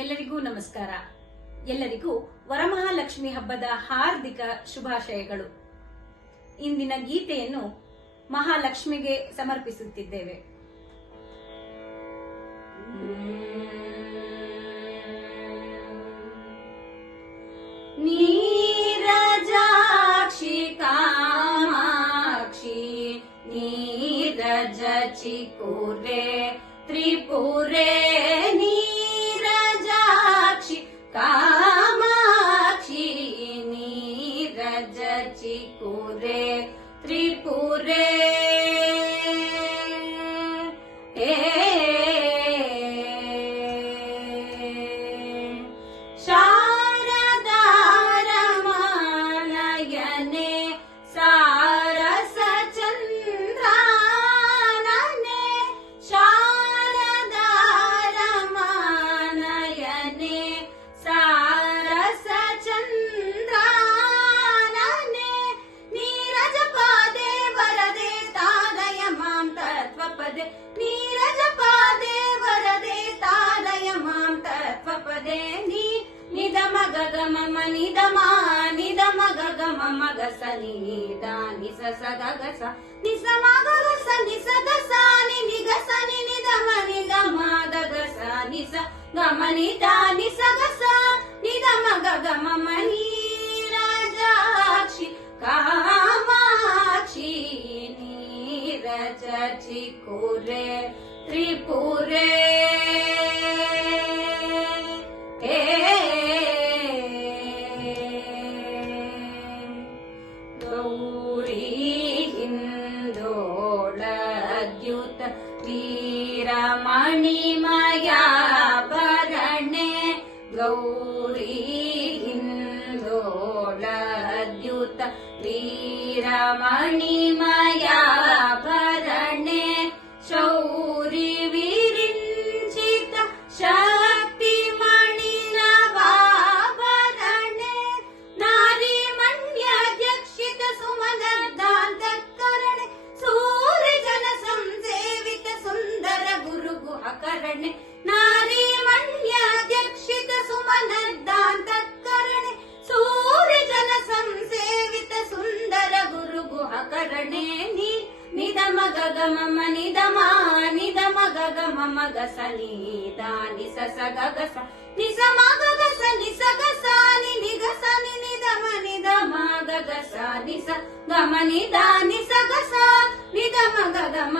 ಎಲ್ಲರಿಗೂ ನಮಸ್ಕಾರ. ಎಲ್ಲರಿಗೂ ವರಮಹಾಲಕ್ಷ್ಮಿ ಹಬ್ಬದ ಹಾರ್ದಿಕ ಶುಭಾಶಯಗಳು. ಇಂದಿನ ಗೀತೆಯನ್ನು ಮಹಾಲಕ್ಷ್ಮಿಗೆ ಸಮರ್ಪಿಸುತ್ತಿದ್ದೇವೆ. ನೀರಜಾಕ್ಷಿ ಕಾಮಾಕ್ಷಿ ನೀರಜಚಿ ಕುರೆ ತ್ರಿಪುರೆ ನೀರಜಾಕ್ಷಿ ಕಾಮಾಕ್ಷಿ ನೀರಜಚಿ ಕುರೆ ತ್ರಿಪುರೆ ಶಾರದಾರಮಾನಯನೆ ಸಾರಸ ಚಂದ್ರಾನನೆ ಶಾರದಾರಮಾನಯನೆ ಸಾರಸ ಚಂದ್ರಾನನೆ ನೀರಜ ಪಾದೆ ವರದೆ ತಾರಯ ಮಾಂ ತತ್ವಪದೆ ನೀರಜ ಪಾದೆ ವರದೆ ತಾರಯ ಮಾಂ ತತ್ವಪದೆ ನೀ ನಿಧಮ ಗಮ ನಿಧಮ ನಿಧಮ ಗಮ ಮಗಸ ನಿಧಾ ನಿಸ ಸಗಸ ನಿಸ ಮಗಸ ನಿಸ ಗಸ ನಿಗಸ ನಿಧಮ ನಿಧಮ ಗಸ ನಿಸ ಗಮ ನಿಧಾ ನಿಸ ಗಸ ನಿಧಮ ಗಮ ನೀರಜಾಕ್ಷಿ ಕಾಮಾಕ್ಷಿ ನೀರಜಚಿ ಕುರೆ ತ್ರಿಪುರೆ ಗೌರಿ ಹಿಂದೋಳದ್ಯುತ ವೀರಮಣಿಮಯಾಭರಣೆ ಗೌರಿ ಹಿಂದೋಳದ್ಯುತ ವೀರಮಣಿಮಯಾಭರಣೆ ಶೌರಿ ವಿರಿಂಚಿತ ಶಕ್ತಿ ಮಣಿನವಾಭರಣೆ ನಾರಿ ಮಣ್ಯಧ್ಯಕ್ಷಿತ ಸುಮನರ್ಧಾಂತಕರಣೆ ಸೂರ್ಯ ಜನ ಸಂಸೇವಿತ ಸುಂದರ ಗುರು ಗುಹಕರಣೆ ನಾರಿ ಮಣ್ಯಧ್ಯಕ್ಷಿತ ಸುಮನರ್ಧಾಂತಕರಣೆ ಸೂರ್ಯ ಜನ ಸಂಸೇವಿತ ಸುಂದರ ಗುರು ಗುಹಕರಣೆ ನಿಧಮ ಗಮ ನಿಧಮ ನಿಧಮ ಗಮ ಮಗಸ ನಿಧಾ ನಿಸ ಸಗಸ ನಿಸ ಮಗಸ ನಿಸ ಗಸ ನಿಗಸ ನಿಧಮ ನಿಧಮ ಗಸ ನಿಸ ಗಮ ನಿಧಾ ನಿಸ ಗಸ ನಿಧಮ ಗಮ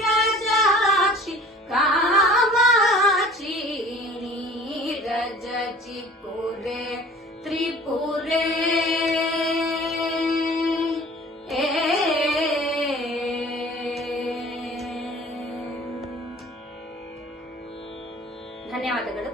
ನೀರಜಾಕ್ಷಿ ಕಾಮಾಕ್ಷಿ ನೀರಜಚಿ ಕುರೆ ತ್ರಿಪುರೆ ಧನ್ಯವಾದಗಳು.